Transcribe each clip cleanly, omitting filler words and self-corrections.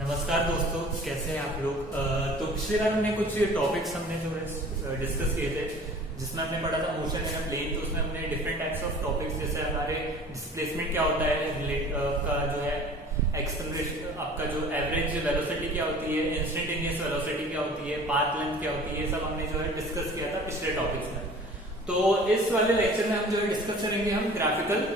नमस्कार दोस्तों, कैसे हैं आप लोग। तो पिछली बार हमने कुछ टॉपिक्स हमने जो डिस्कस किए थे, जिसमें हमने पढ़ा था मोशन इन अ प्लेन। तो उसमें हमने डिफरेंट टाइप्स ऑफ टॉपिक्स, जैसे हमारे डिस्प्लेसमेंट क्या होता है, का जो है एक्सेलरेशन, आपका जो एवरेज वेलोसिटी क्या होती है, इंस्टेंटेनियस वेलोसिटी क्या होती है, पाथ लेंथ क्या होती है, ये सब हमने जो है डिस्कस किया था पिछले टॉपिक्स में। तो इस वाले लेक्चर में हम जो है डिस्कस करेंगे हम ग्राफिकल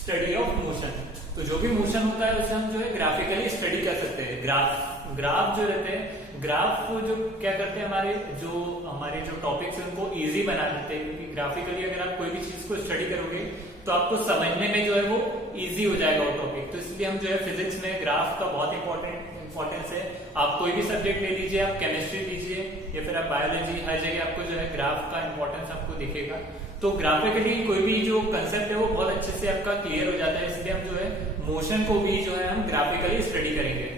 स्टडी ऑफ मोशन। तो जो भी मोशन होता है उसे हम जो है ग्राफिकली स्टडी कर सकते हैं। ग्राफ जो रहते हैं, ग्राफ जो क्या करते हैं, हमारे जो टॉपिक्स है उनको इजी बना देते हैं, क्योंकि ग्राफिकली अगर आप कोई भी चीज को स्टडी करोगे तो आपको समझने में जो है वो इजी हो जाएगा वो टॉपिक। तो इसलिए हम जो है फिजिक्स में ग्राफ का बहुत इंपॉर्टेंस है। आप कोई भी सब्जेक्ट ले लीजिए, आप केमिस्ट्री लीजिए या फिर आप बायोलॉजी, हर जगह आपको जो है ग्राफ का इंपॉर्टेंस आपको दिखेगा। तो ग्राफिकली कोई भी जो कंसेप्ट है वो बहुत अच्छे से आपका क्लियर हो जाता है। इसलिए हम जो है मोशन को भी जो है हम ग्राफिकली स्टडी करेंगे।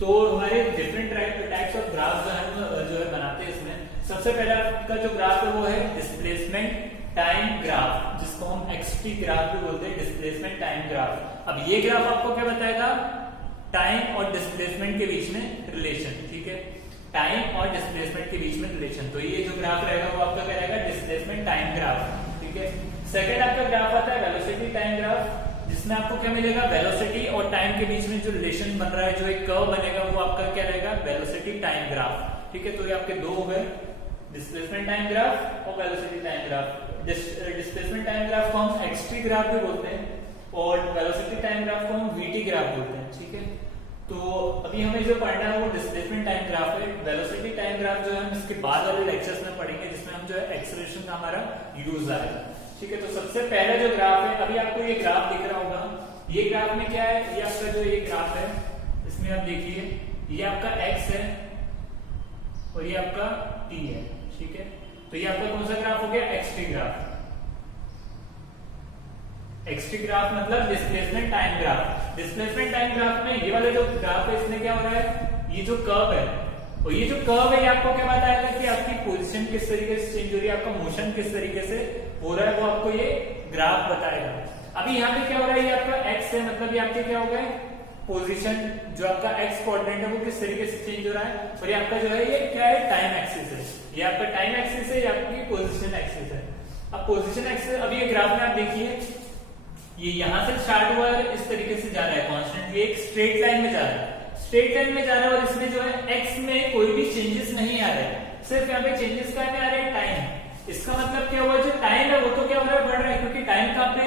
तो हमारे डिफरेंट टाइप्स ऑफ ग्राफ जो है बनाते हैं। इसमें सबसे पहला का जो ग्राफ है वो है डिस्प्लेसमेंट टाइम ग्राफ, जिसको हम एक्सटी ग्राफ भी बोलते हैं, डिस्प्लेसमेंट टाइम ग्राफ। अब ये ग्राफ आपको क्या बताएगा, टाइम और डिस्प्लेसमेंट के बीच में रिलेशन। ठीक है, टाइम और डिस्प्लेसमेंट के बीच में रिलेशन। तो ये जो ग्राफ रहेगा वो आपका क्या रहेगा, डिस्प्लेसमेंट टाइम ग्राफ। ठीक है, सेकंड आपका ग्राफ आता है वेलोसिटी टाइम ग्राफ, जिसमें आपको क्या मिलेगा, वेलोसिटी और टाइम के बीच में जो रिलेशन बन रहा है, जो एक कर्व बनेगा, वो आपका क्या रहेगा, वेलोसिटी टाइम ग्राफ। ठीक है, तो ये आपके दो हो गए, डिस्प्लेसमेंट टाइम ग्राफ और velocity time graph. Displacement time graph को हम एक्सटी ग्राफ भी बोलते हैं और वेलोसिटी टाइम ग्राफ को हम वीटी ग्राफ बोलते हैं। ठीक है, तो अभी हमें जो पढ़ना है वो डिस्प्लेसमेंट टाइम ग्राफ है। वेलोसिटी टाइम ग्राफ जो है हम इसके बाद वाले लेक्चर्स में पढ़ेंगे, जिसमें हम जो है एक्सेलरेशन का हमारा यूज आएगा। ठीक है, तो सबसे पहला जो ग्राफ है, अभी आपको ये ग्राफ दिख रहा होगा। ये ग्राफ में क्या है, ये आपका जो ये ग्राफ है, इसमें आप देखिए, ये आपका एक्स है और ये आपका टी है। ठीक है, तो ये आपका कौन सा ग्राफ हो गया, एक्सटी ग्राफ। एक्सटी ग्राफ मतलब displacement time graph. Displacement time graph में ये वाला जो ग्राफ है, इसमें क्या हो रहा है, ये जो कर्व है, और ये जो कर्व है ये आपको क्या बताएगा कि आपकी पोजीशन किस तरीके से चेंज हो रही है, आपका मोशन किस तरीके से हो रहा है, वो आपको ये ग्राफ बताएगा। अभी यहाँ पे क्या हो रहा है, ये आपका एक्स है, मतलब ये आपके क्या हो गए, पोजीशन जो आपका एक्स कोऑर्डिनेट है वो किस तरीके से चेंज हो रहा है, और ये आपका जो है ये क्या है, टाइम एक्सिस है। ये आपका टाइम एक्सिस है, ये आपकी पोजीशन एक्सिस है। अब पोजीशन एक्सिस, अभी ये ग्राफ में आप देखिए, ये यहां से स्टार्ट हुआ है, इस तरीके से जा रहा है कॉन्स्टेंटली, एक स्ट्रेट लाइन में जा रहा है, स्ट्रेट लाइन में जा रहा है, और इसमें जो है एक्स में कोई भी चेंजेस नहीं आ रहे हैं, सिर्फ यहाँ पे चेंजेस क्या में आ रहे हैं, टाइम। इसका मतलब क्या हुआ, जो टाइम है वो तो क्या हो रहा है, बढ़ रहा है, क्योंकि टाइम कहां पे,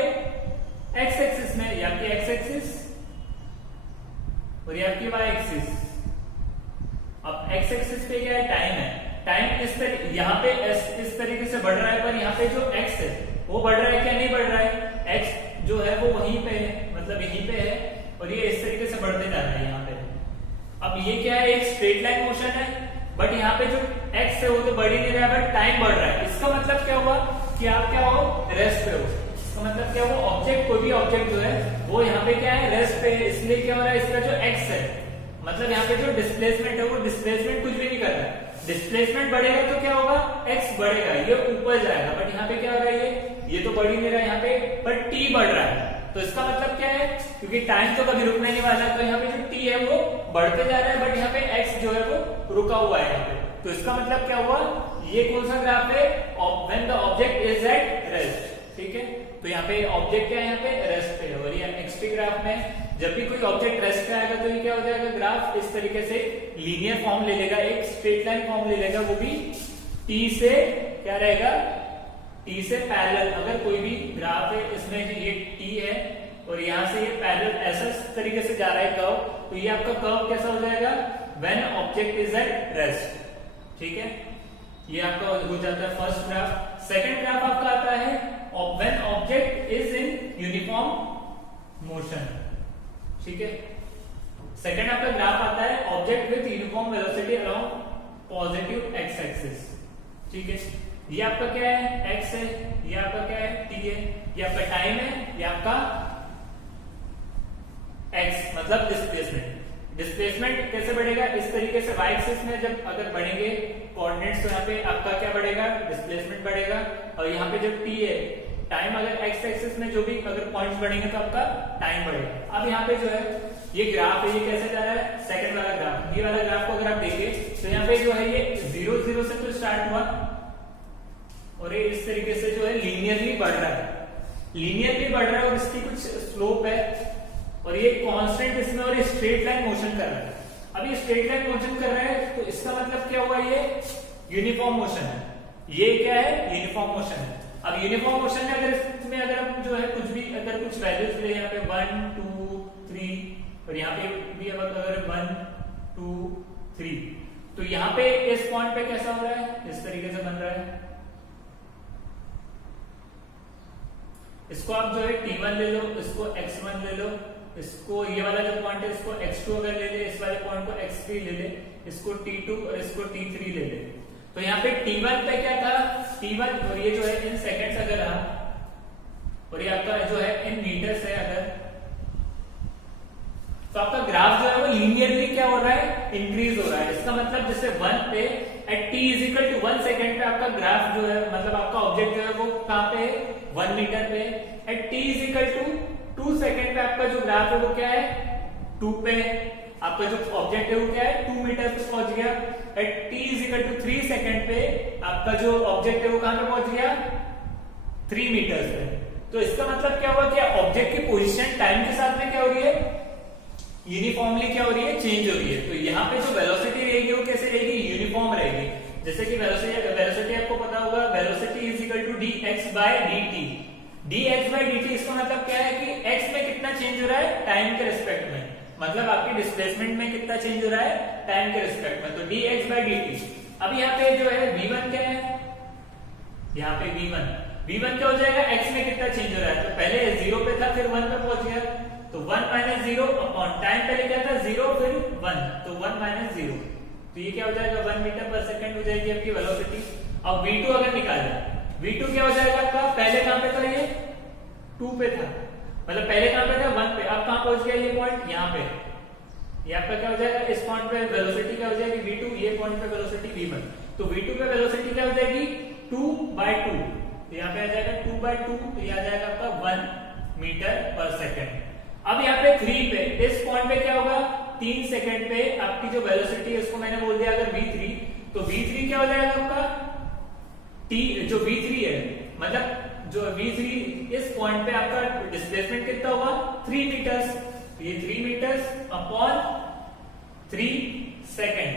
एक्स एक्सिस में, या आपकी एक्स एक्सिस और ये आपकी वाई एक्सिस। अब एक्स एक्सिस पे क्या है, टाइम है, टाइम इस तरीके, यहाँ पे इस तरीके से बढ़ रहा है, पर यहाँ पे जो एक्स है वो बढ़ रहा है क्या, नहीं बढ़ रहा है, एक्स जो है वो वहीं पे है, मतलब यहीं पे है, और ये इस तरीके से बढ़ते जा रहा है यहाँ पे। अब ये क्या है, एक स्ट्रेट लाइन मोशन है, बट यहाँ पे जो एक्स है वो तो बढ़ ही नहीं रहा है, बट टाइम बढ़ रहा है। इसका मतलब क्या हुआ कि आप क्या हो, रेस्ट पे हो। इसका मतलब क्या हुआ, ऑब्जेक्ट, कोई भी ऑब्जेक्ट जो है वो यहाँ पे क्या है, रेस्ट पे है। इसलिए क्या हो रहा है, इसका जो एक्स है, मतलब यहाँ पे जो डिस्प्लेसमेंट है वो डिस्प्लेसमेंट कुछ भी नहीं कर रहा है। डिस्प्लेसमेंट बढ़ेगा तो क्या होगा, एक्स बढ़ेगा, ये ऊपर जाएगा, बट यहाँ पे क्या हो रहा है, ये तो बढ़ ही नहीं रहा है यहाँ पे, पर टी बढ़ रहा है। तो इसका मतलब क्या है, क्योंकि टाइम तो कभी रुकने नहीं वाला, तो यहाँ पे जो टी है वो बढ़ते जा रहा है, बट यहाँ पे एक्स जो है वो रुका हुआ है यहाँ पे। तो इसका मतलब क्या हुआ, ये कौन सा ग्राफ है, when the object is at rest. ठीक है, तो यहाँ पे ऑब्जेक्ट क्या है, यहाँ पे रेस्ट पे है, और ये एक्सटी ग्राफ में जब भी कोई ऑब्जेक्ट रेस्ट पे आएगा तो ये क्या हो जाएगा, ग्राफ इस तरीके से लीनियर फॉर्म ले लेगा, एक स्ट्रेट लाइन फॉर्म ले लेगा, वो भी टी से क्या रहेगा, टी से पैरेलल। अगर कोई भी ग्राफ है, इसमें ये टी है और यहाँ से ये पैरेलल ऐसा तरीके से जा रहा है कर्व, तो ये आपका कर्व कैसा हो जाएगा, when object is at rest. ठीक है, ये आपका हो जाता है फर्स्ट ग्राफ। सेकंड ग्राफ आपका आता है when object is in uniform motion. ठीक है, सेकंड आपका ग्राफ आता है object with uniform velocity along positive x axis. ठीक है, ये आपका क्या है, एक्स है, ये आपका क्या है, टी है, ये आपका टाइम है, ये आपका एक्स मतलब डिस्प्लेसमेंट। डिस्प्लेसमेंट कैसे बढ़ेगा, इस तरीके से वाई एक्सिस में जब अगर बढ़ेंगे कोऑर्डिनेट्स, तो यहाँ पे आपका क्या बढ़ेगा, डिस्प्लेसमेंट बढ़ेगा, और यहाँ पे जो टी है टाइम अगर एक्स एक्सिस में जो भी अगर पॉइंट्स बढ़ेंगे तो आपका टाइम बढ़ेगा। अब यहाँ पे जो है ये ग्राफ है, ये कैसे जा रहा है, सेकंड वाला ग्राफ, ये वाला ग्राफ को अगर आप देखिए तो यहाँ पे जो है ये 0 0 से तो स्टार्ट हुआ और ये इस तरीके से जो है लीनियरली बढ़ रहा है, लीनियरली बढ़ रहा है और इसकी कुछ स्लोप है और ये कांस्टेंट इसमें और स्ट्रेट लाइन मोशन कर रहा है। अब ये स्ट्रेट लाइन मोशन कर रहा है तो इसका मतलब क्या हुआ, ये यूनिफॉर्म मोशन है। ये क्या है, यूनिफॉर्म मोशन है। अब यूनिफॉर्म मोशन में अगर इसमें अगर हम जो है कुछ भी अगर कुछ वैल्यूज ले, यहाँ पे 1 2 3 और यहाँ पे भी अगर 1 2 3, तो यहाँ पे इस पॉइंट पे कैसा हो रहा है, इस तरीके से बन रहा है। इसको आप जो है t1 ले लो, इसको x1 ले लो, इसको ये वाला जो पॉइंट है इसको x2 अगर ले ले, इस वाले पॉइंट को x3 ले ले, इसको t2 और इसको t3 ले ले। तो यहाँ पे t1 पे क्या था, t1 और ये जो है इन सेकंड्स अगर रहा और ये आपका जो है इन मीटर्स है अगर, तो आपका ग्राफ जो है वो लीनियरली क्या हो रहा है, इंक्रीज हो रहा है। इसका मतलब जैसे 1 पे at t equal to 1 second पे आपका ग्राफ जो है मतलब आपका ऑब्जेक्ट जो है वो कहां पे है, 1 मीटर पे। At t equal to 2 second पे आपका जो ग्राफ है वो क्या है, 2 पे। आपका जो ऑब्जेक्ट है वो क्या है, 2 मीटर पे पहुंच गया। At t equal to 3 second पे आपका जो ऑब्जेक्ट है वो कहां पे पहुंच गया, 3 मीटर पे। तो इसका मतलब क्या हुआ कि ऑब्जेक्ट की पोजीशन टाइम के साथ में क्या हो रही है, यूनिफॉर्मली क्या हो रही है, चेंज हो रही है। तो यहाँ पे जो वेलोसिटी रहेगी वो कैसे रहेगी, यूनिफॉर्म रहेगी। जैसे कि वेलोसिटी आपको पता होगा, velocity is equal to dx by dt। dx by dt इसका मतलब क्या है कि x में कितना चेंज हो रहा है, टाइम के रिस्पेक्ट में, मतलब आपकी डिस्प्लेसमेंट में कितना चेंज हो रहा है, टाइम के रिस्पेक्ट में। तो dx बाय dt। अब यहाँ पे जो है v1 क्या है, यहाँ पे v1 क्या हो जाएगा, x में कितना चेंज हो रहा है। तो पहले 0 पे था फिर 1 पे पहुंच गया, तो 1 माइनस 0 अपॉन टाइम पहले क्या था, 0 फिर 1, तो 1 माइनस 0, तो ये क्या हो जाएगा, 1 मीटर पर सेकंड हो जाएगी आपकी वेलोसिटी। अब v2 अगर निकाले, v2 क्या हो जाएगा आपका, पहले कहां पे था, ये 2 पे था, मतलब पहले कहां पे था, 1 पे। अब कहां पहुंच गया ये पॉइंट, यहाँ पे। ये आपका क्या हो जाएगा, इस पॉइंट पे वेलोसिटी क्या हो जाएगी, v2, ये पॉइंट पे वेलोसिटी v1। तो v2 पे वेलोसिटी क्या हो जाएगी, 2/2, तो यहाँ पे आ जाएगा 2/2, तो ये आ जाएगा आपका 1 मीटर पर सेकंड। अब यहाँ पे 3 पे, इस पॉइंट पे क्या होगा, 3 सेकंड पे आपकी जो वेलोसिटी है उसको मैंने बोल दिया अगर v3, तो v3 क्या हो जाएगा आपका, t जो v3 है, मतलब जो v3 इस पॉइंट पे आपका डिस्प्लेसमेंट कितना होगा, 3 मीटर्स। तो ये 3 मीटर्स अपॉन 3 सेकंड,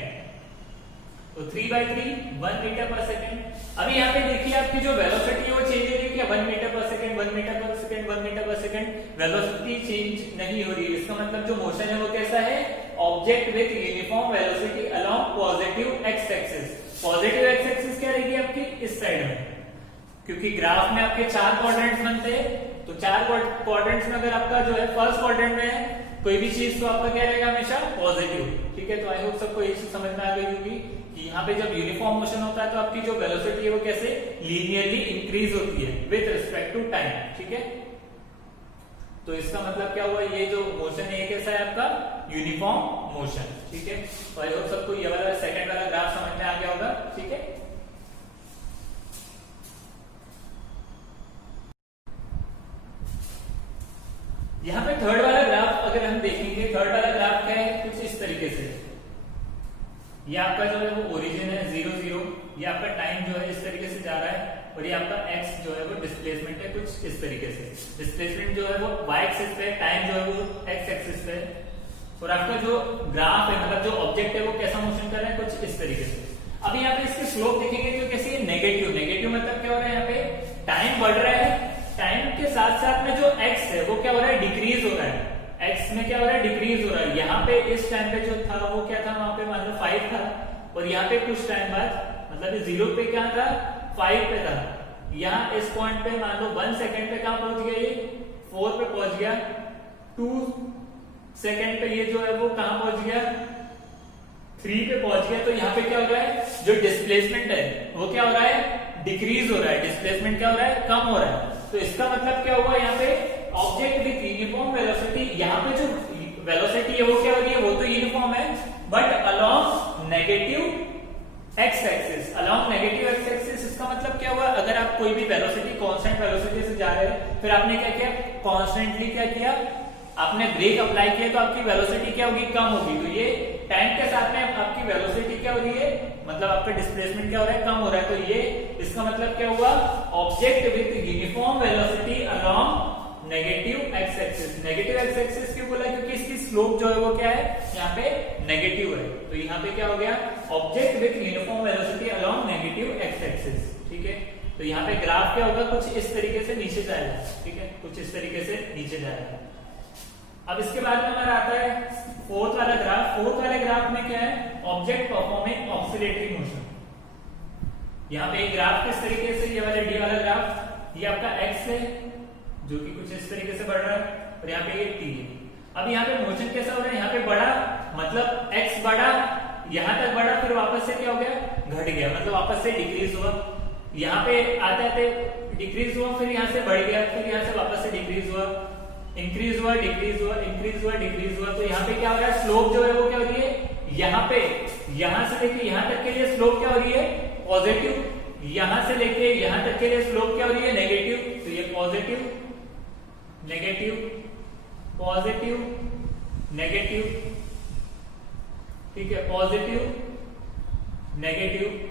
तो 3/3 1 मीटर पर सेकंड। अभी यहाँ पे देखिए आपकी जो वेलोसिटी है वो चेंज हो रही है क्या, 1 मीटर पर सेकंड 1 मीटर पर सेकंड 1 मीटर पर सेकंड, वेलोसिटी चेंज नहीं हो रही है। इसका मतलब जो मोशन है वो कैसा है, object with uniform velocity along positive x axis. Positive x axis क्या रहेगी आपकी, इस साइड में, क्योंकि ग्राफ में आपके 4 क्वाड्रेंट्स बनते हैं, तो 4 क्वाड्रेंट्स में अगर आपका जो है फर्स्ट क्वाड्रेंट में है कोई भी चीज, तो आपका क्या रहेगा, हमेशा पॉजिटिव। ठीक है, तो आई होप सबको ये चीज समझ में आ गई होगी कि यहाँ पे जब यूनिफॉर्म मोशन होता है तो आपकी जो वेलोसिटी है वो कैसे लीनियरली इंक्रीज होती है विद रिस्पेक्ट टू टाइम। ठीक है, तो इसका मतलब क्या हुआ, ये जो मोशन है ये कैसा है आपका, यूनिफॉर्म मोशन। ठीक है, तो आई होप सबको ये वाला सेकंड वाला ग्राफ समझ में आ गया होगा। ठीक है, यहाँ पे थर्ड वाला ग्राफ अगर हम देखेंगे, थर्ड वाला ग्राफ क्या है, कुछ इस तरीके से। ये आपका जो है वो ओरिजिन है 0 0, ये आपका टाइम जो है इस तरीके से जा रहा है और ये आपका x जो है वो डिस्प्लेसमेंट है कुछ इस तरीके से। डिस्प्लेसमेंट जो है वो y एक्सिस पे, टाइम जो है वो x एक्सिस पे, और आपका जो ग्राफ है मतलब जो ऑब्जेक्ट है वो कैसा मोशन कर रहा है, कुछ इस तरीके से। अब यहाँ पे इसकी स्लोप देखेंगे तो कैसी है, नेगेटिव। नेगेटिव मतलब क्या हो रहा है, यहाँ पे टाइम बढ़ रहा है, टाइम के साथ साथ में जो x है वो क्या हो रहा है, डिक्रीज हो रहा है। x में क्या हो रहा है, डिक्रीज हो रहा है। यहाँ पे इस टाइम पे जो था वो क्या था, वहां पे मान लो 5 था, और यहाँ पे कुछ टाइम बाद मतलब 0 पे क्या था, 5 पे था। यहाँ इस पॉइंट पे मान लो 1 सेकंड पे कहां पहुंच गया, ये 4 पे पहुंच गया। 2 सेकंड पे ये जो है वो कहां पहुंच गया, 3 पे पहुंच गया। तो यहाँ पे क्या हो रहा है, जो डिस्प्लेसमेंट है वो क्या हो रहा है, डिक्रीज हो रहा है। डिस्प्लेसमेंट क्या हो रहा है, कम हो रहा है। तो इसका मतलब क्या हुआ, यहाँ पे ऑब्जेक्ट विथ यूनिफॉर्म वेलोसिटी, यहाँ पे जो वेलोसिटी है वो क्या हो रही है, वो तो यूनिफॉर्म है, but along negative x axis along negative x axis. इसका मतलब क्या हुआ, अगर आप कोई भी वेलोसिटी कांस्टेंट वेलोसिटी से जा रहे हैं, फिर आपने क्या किया, कांस्टेंटली क्या किया, आपने ब्रेक अप्लाई किया, तो आपकी वेलोसिटी क्या होगी, कम होगी। तो ये टाइम के साथ में आपकी वेलोसिटी क्या हो रही है, मतलब आपका डिस्प्लेसमेंट क्या हो रहा है, कम हो रहा है। तो ये इसका मतलब क्या हुआ, object with uniform velocity along negative x axis. Negative x axis क्यों बोला, क्योंकि इसकी स्लोप जो है वो क्या है, यहाँ पे नेगेटिव है। तो यहाँ पे क्या हो गया, object with uniform velocity along negative x axis. ठीक है, तो यहाँ पे ग्राफ क्या होगा, कुछ इस तरीके से नीचे जाएगा। ठीक है, कुछ इस तरीके से नीचे जाएगा। अब इसके बाद में हमारा आता है फोर्थ वाला ग्राफ। फोर्थ वाले ग्राफ में क्या है, ऑब्जेक्ट परफॉर्मिंग ऑक्सीलेटरी मोशन। यहाँ पे ग्राफ किस तरीके से, ये वाला डी वाला ग्राफ, ये आपका एक्स है जो कि कुछ इस तरीके से बढ़ रहा है, और यहाँ पे ये टी है। अब यहाँ पे मोशन कैसा हो रहा है, यहाँ पे बढ़ा, मतलब एक्स बढ़ा, यहां तक बढ़ा, फिर वापस से क्या हो गया, घट गया, मतलब वापस से डिक्रीज हुआ। यहाँ पे आते आते डिक्रीज हुआ, फिर यहाँ से बढ़ गया, फिर यहाँ से वापस से डिक्रीज हुआ, इंक्रीज हुआ, डिक्रीज हुआ, इंक्रीज हुआ, डिक्रीज हुआ। तो यहाँ पे क्या हो रहा है, स्लोप जो है वो क्या हो रही है, यहाँ पे यहां से लेके यहाँ तक के लिए स्लोप क्या हो रही है, पॉजिटिव। यहां से लेके यहां तक के लिए स्लोप क्या हो रही है, नेगेटिव। तो ये पॉजिटिव, नेगेटिव, पॉजिटिव, नेगेटिव। ठीक है, पॉजिटिव, नेगेटिव।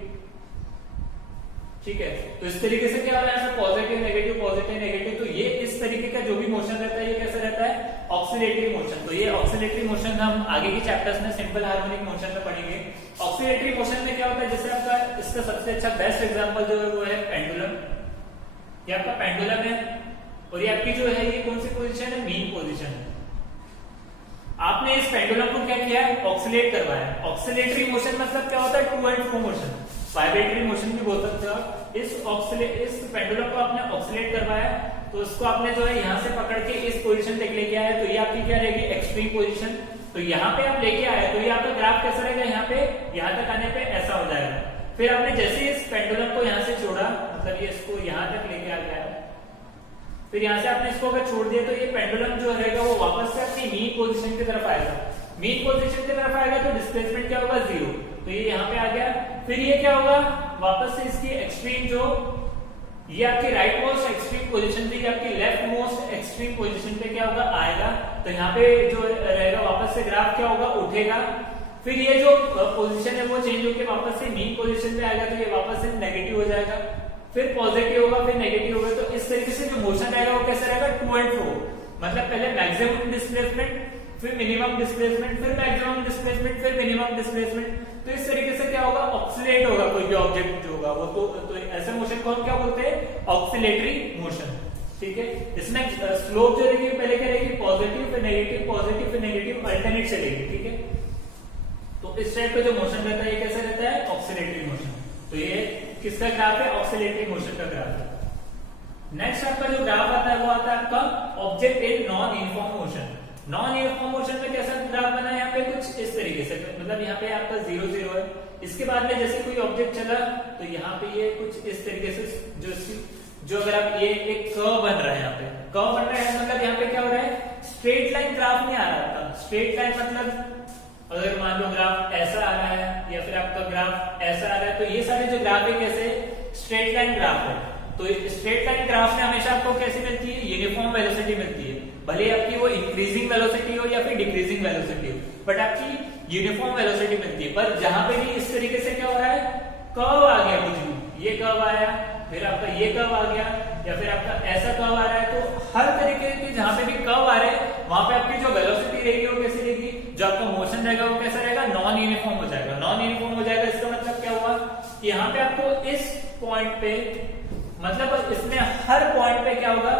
ठीक है, तो इस तरीके से क्या हो रहा है, पॉजिटिव नेगेटिव, पॉजिटिव नेगेटिव। तो ये इस तरीके का जो भी मोशन रहता है, ये कैसा रहता है, ऑक्सीलेटरी मोशन। तो ये ऑक्सीलेटरी मोशन हम आगे के चैप्टर्स में सिंपल हार्मोनिक मोशन में पढ़ेंगे। ऑक्सीलेटरी मोशन में क्या होता है, जैसे आपका इसका सबसे अच्छा बेस्ट एग्जांपल जो है वो है पेंडुलम। ये आपका पेंडुलम है, और ये आपकी जो है ये कौन सी पोजीशन है, मीन पोजीशन है। आपने इस पेंडुलम को क्या किया, ऑक्सीलेट करवाया। ऑक्सीलेटरी मोशन मतलब क्या होता है, to and fro motion, vibratory motion भी बोल सकते हो। इस पेंडुलम को आपने ऑक्सीलेट करवाया, तो इसको आपने जो है यहाँ से पकड़ के इस पोजीशन तक लेके आया, तो ये आपकी क्या रहेगी, एक्सट्रीम पोजीशन। तो यहाँ पे आप लेके आए, तो ये आपका ग्राफ कैसा रहेगा, यहाँ पे यहाँ तक आने पे ऐसा हो जाएगा। फिर आपने जैसे इस पेंडुलम को यहाँ से छोड़ा, मतलब ये इसको यहाँ तक लेके आ गया, फिर यहाँ से आपने इसको अगर छोड़ दिया, तो ये पेंडुलम जो रहेगा वो वापस से अपनी मीन पोजीशन की तरफ आएगा। मीन पोजीशन की तरफ आएगा तो डिस्प्लेसमेंट क्या होगा, जीरो। तो ये यहाँ पे आ गया। फिर ये क्या होगा, वापस से इसकी एक्सट्रीम जो ये आपकी राइट मोस्ट एक्सट्रीम पोजीशन थी, आपकी लेफ्ट मोस्ट एक्सट्रीम पोजीशन पे क्या होगा, आएगा। तो यहाँ पे जो रहेगा वापस से ग्राफ क्या होगा, उठेगा। फिर ये जो पोजीशन है वो चेंज होकर वापस से मीन पोजीशन पे आएगा, तो ये वापस से नेगेटिव हो जाएगा, फिर पॉजिटिव होगा, फिर नेगेटिव होगा। तो इस तरीके से जो मोशन रहेगा वो कैसा रहेगा, टू एंड फ्रो, मतलब पहले मैक्सिमम डिस्प्लेसमेंट, फिर मिनिमम डिस्प्लेसमेंट, फिर मैक्सिमम डिस्प्लेसमेंट, फिर मिनिमम डिस्प्लेसमेंट। तो इस तरीके से क्या होगा, ऑक्सीलेट होगा कोई भी ऑब्जेक्ट जो होगा वो। तो ऐसे मोशन को हम क्या बोलते हैं, ऑक्सीलेटरी मोशन। ठीक है, इसमें स्लोप जो रहेगी पहले क्या रहेगी, पॉजिटिव, फिर नेगेटिव, पॉजिटिव, फिर नेगेटिव, अल्टरनेट चलेगी। ठीक है, तो इस टाइप का जो मोशन रहता है ये कैसा रहता है, ऑक्सीलेटरी मोशन। तो ये किसका ग्राफ है, ऑक्सीलेटरी मोशन का ग्राफ है। नेक्स्ट आपका जो ग्राफ आता है वो आता है आपका object in non uniform motion. Non uniform motion में कैसा ग्राफ बना है, यहाँ पे कुछ इस तरीके से, मतलब यहाँ पे आपका 0 0 है। इसके बाद में जैसे कोई ऑब्जेक्ट चला, तो यहाँ पे ये कुछ इस तरीके से जो अगर आप ये एक कर्व बन रहा है, यहाँ पे कर्व बन रहा है, मतलब यहाँ पे क्या हो रहा है, स्ट्रेट लाइन ग्राफ नहीं आ रहा था। स्ट्रेट लाइन मतलब अगर मान लो ग्राफ ऐसा आ रहा है या फिर आपका ग्राफ ऐसा आ रहा है, तो ये सारे जो ग्राफ है कैसे, स्ट्रेट लाइन ग्राफ है। तो स्ट्रेट लाइन ग्राफ में हमेशा आपको कैसी मिलती है, यूनिफॉर्म वेलोसिटी मिलती है, भले आपकी वो इंक्रीजिंग वेलोसिटी हो या फिर डिक्रीजिंग वेलोसिटी हो, बट आपकी यूनिफॉर्म वेलोसिटी मिलती है। पर जहां पे भी इस तरीके से क्या हो रहा है, कर्व आ गया, कुछ भी ये कर्व आया, फिर आपका ये कर्व आ गया, या फिर आपका ऐसा कर्व आ रहा है, तो हर तरीके के जहां पे भी कर्व आ रहे हैं वहां पे आपकी जो वेलोसिटी रहेगी वो कैसी रहेगी, जो आपका मोशन रहेगा वो कैसा रहेगा, नॉन यूनिफॉर्म हो जाएगा। नॉन यूनिफॉर्म हो जाएगा, इसका मतलब क्या हुआ कि यहाँ पे आपको इस पॉइंट पे, मतलब इसमें हर पॉइंट पे क्या होगा,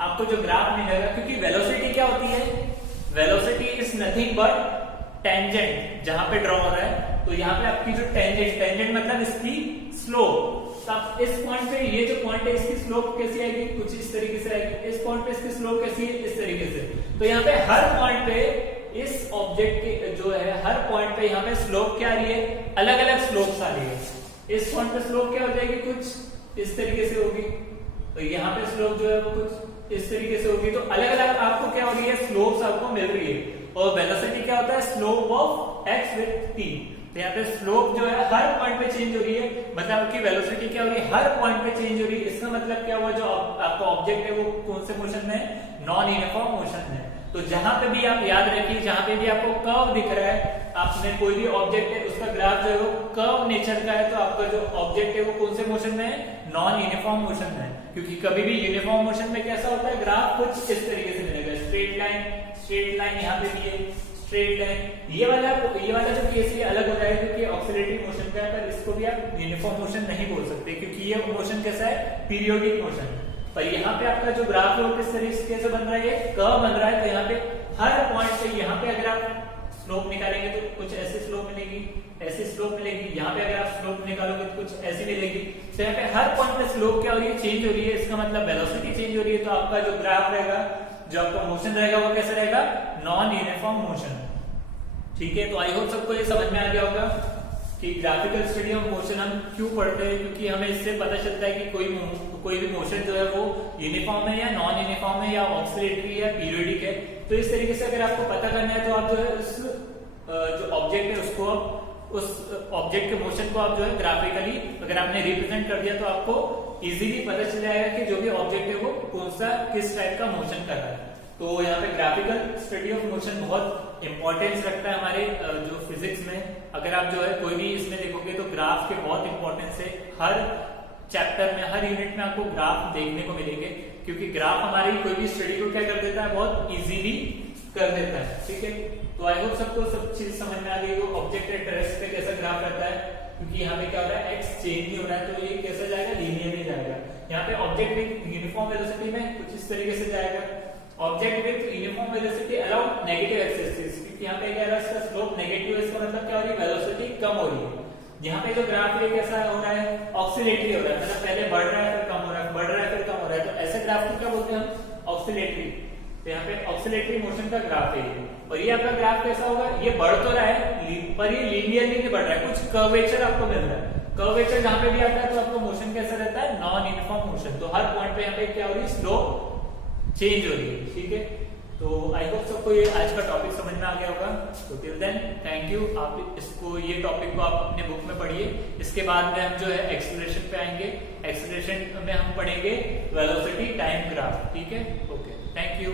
आपको जो ग्राफ मिलेगा, क्योंकि वेलोसिटी क्या होती है, velocity is nothing but tangent, जहां पे ड्रॉ हो रहा है। तो यहाँ पे आपकी जो टेंजेंट मतलब इसकी स्लोप, तब इस पॉइंट पे ये जो पॉइंट है इसकी स्लोप कैसी आएगी, कुछ इस तरीके से आएगी। इस पॉइंट पे इसकी स्लोप कैसी है, इस तरीके से। तो यहाँ पे हर पॉइंट पे इस ऑब्जेक्ट के जो है हर पॉइंट पे यहाँ पे स्लोप क्या आ रही है, अलग अलग स्लोप्स आ रही है। इस पॉइंट पे स्लोप क्या हो जाएगी, कुछ इस तरीके से होगी, तो यहाँ पे स्लोप जो है वो कुछ इस तरीके से होगी। तो अलग अलग आपको क्या हो रही है, स्लोप्स आपको मिल रही है। और वेलोसिटी क्या होता है, slope of x with T. तो यहाँ पे स्लोप जो है हर पॉइंट पे चेंज हो रही है, मतलब आपकी वेलोसिटी क्या हो रही है, हर पॉइंट पे चेंज हो रही है। इसका मतलब क्या हुआ, जो आपका ऑब्जेक्ट है वो कौन से मोशन में है, नॉन यूनिफॉर्म मोशन में। तो जहां पे भी आप याद रखिए, जहां पे भी आपको कर्व दिख रहा है, आपने कोई भी ऑब्जेक्ट है उसका ग्राफ जो है वो कर्व नेचर का है, तो आपका जो ऑब्जेक्ट है वो कौन से मोशन में है, नॉन यूनिफॉर्म मोशन में है। क्योंकि कभी भी यूनिफॉर्म मोशन में कैसा होता है, ग्राफ कुछ इस तरीके से मिलेगा, स्ट्रेट लाइन यहाँ पे भी है, स्ट्रेट लाइन। ये वाला जो केस ये अलग हो जाएगा क्योंकि ऑक्सिलेटरी मोशन का है, पर इसको भी आप यूनिफॉर्म मोशन नहीं बोल सकते क्योंकि ये मोशन कैसा है, पीरियोडिक मोशन। पर यहाँ पे आपका जो ग्राफ है वो किस तरीके से बन रहा है, कर्व बन रहा है। तो यहाँ पे हर पॉइंट पे, यहाँ पे अगर आप स्लोप निकालेंगे तो कुछ ऐसी स्लोप मिलेगी, ऐसी स्लोप मिलेगी। यहाँ पे अगर आप स्लोप निकालोगे तो कुछ ऐसी मिलेगी। तो यहाँ पे हर पॉइंट पे स्लोप क्या हो रही है, चेंज हो रही है। इसका मतलब वेलोसिटी चेंज हो रही है। तो आपका जो ग्राफ रहेगा, जो आपका मोशन रहेगा वो कैसा रहेगा, नॉन यूनिफॉर्म मोशन। ठीक है, तो आई होप सबको ये समझ में आ गया होगा कि ग्राफिकल स्टडी ऑफ मोशन हम क्यों पढ़ते हैं, क्योंकि हमें इससे पता चलता है कि कोई भी मोशन जो है वो यूनिफॉर्म है या नॉन यूनिफॉर्म है या ऑक्सिलेटरी या पीरियोडिक है। तो इस तरीके से अगर आपको पता करना है तो आप जो है उस जो ऑब्जेक्ट है उसको, उस ऑब्जेक्ट के मोशन को आप जो है ग्राफिकली अगर आपने रिप्रेजेंट कर दिया तो आपको इजीली पता चल जाएगा कि जो भी ऑब्जेक्ट है वो कौन सा किस टाइप का मोशन कर रहा है। तो यहाँ पे ग्राफिकल स्टडी ऑफ मोशन बहुत इंपॉर्टेंस रखता है हमारे जो फिजिक्स में। अगर आप जो है कोई भी इसमें देखोगे तो ग्राफ के बहुत इंपॉर्टेंस है। हर चैप्टर में, हर यूनिट में आपको ग्राफ देखने को मिलेंगे, क्योंकि ग्राफ हमारी कोई भी स्टडी को क्या कर देता है, बहुत इजीली कर देता है। ठीक है, तो आई होप सबको सब चीज समझ में आ गई। वो ऑब्जेक्ट एट रेस्ट पे कैसा ग्राफ रहता है, क्योंकि यहाँ पे क्या हो रहा है, एक्स चेंज नहीं हो रहा है, तो ये कैसा जाएगा, लीनियरली जाएगा। यहाँ पे ऑब्जेक्ट विद यूनिफॉर्म वेलोसिटी में कुछ इस तरीके से जाएगा। Object with uniform velocity around negative axis, क्योंकि यहाँ पे क्या है, इसका स्लोप नेगेटिव है, इसका मतलब क्या हो रही है, वेलोसिटी कम हो रही है। यहाँ पे जो ग्राफ है कैसा हो रहा है, ऑक्सिलेटरी हो रहा है, मतलब पहले बढ़ रहा है फिर कम हो रहा है, बढ़ रहा है फिर कम हो रहा है। तो ऐसे ग्राफ को क्या बोलते हैं हम, ऑक्सिलेटरी। तो यहाँ पे ऑक्सिलेटरी मोशन का ग्राफ है ये। और ये आपका ग्राफ कैसा होगा, ये बढ़ तो रहा है पर ये लीनियरली नहीं बढ़ रहा है, कुछ कर्वेचर आपको मिल रहा है। कर्वेचर जहां पे भी आता है तो आपका मोशन कैसा रहता है, नॉन यूनिफॉर्म मोशन। तो हर पॉइंट पे यहाँ पे क्या हो रही है, स्लोप चेंज हो रही है। ठीक है, तो आई होप सबको ये आज का टॉपिक समझ में आ गया होगा। तो टिल देन थैंक यू। आप इसको, ये टॉपिक को आप अपने बुक में पढ़िए। इसके बाद में हम जो है एक्सेलरेशन पे आएंगे। एक्सेलरेशन में हम पढ़ेंगे वेलोसिटी टाइम ग्राफ। ठीक है, ओके, थैंक यू।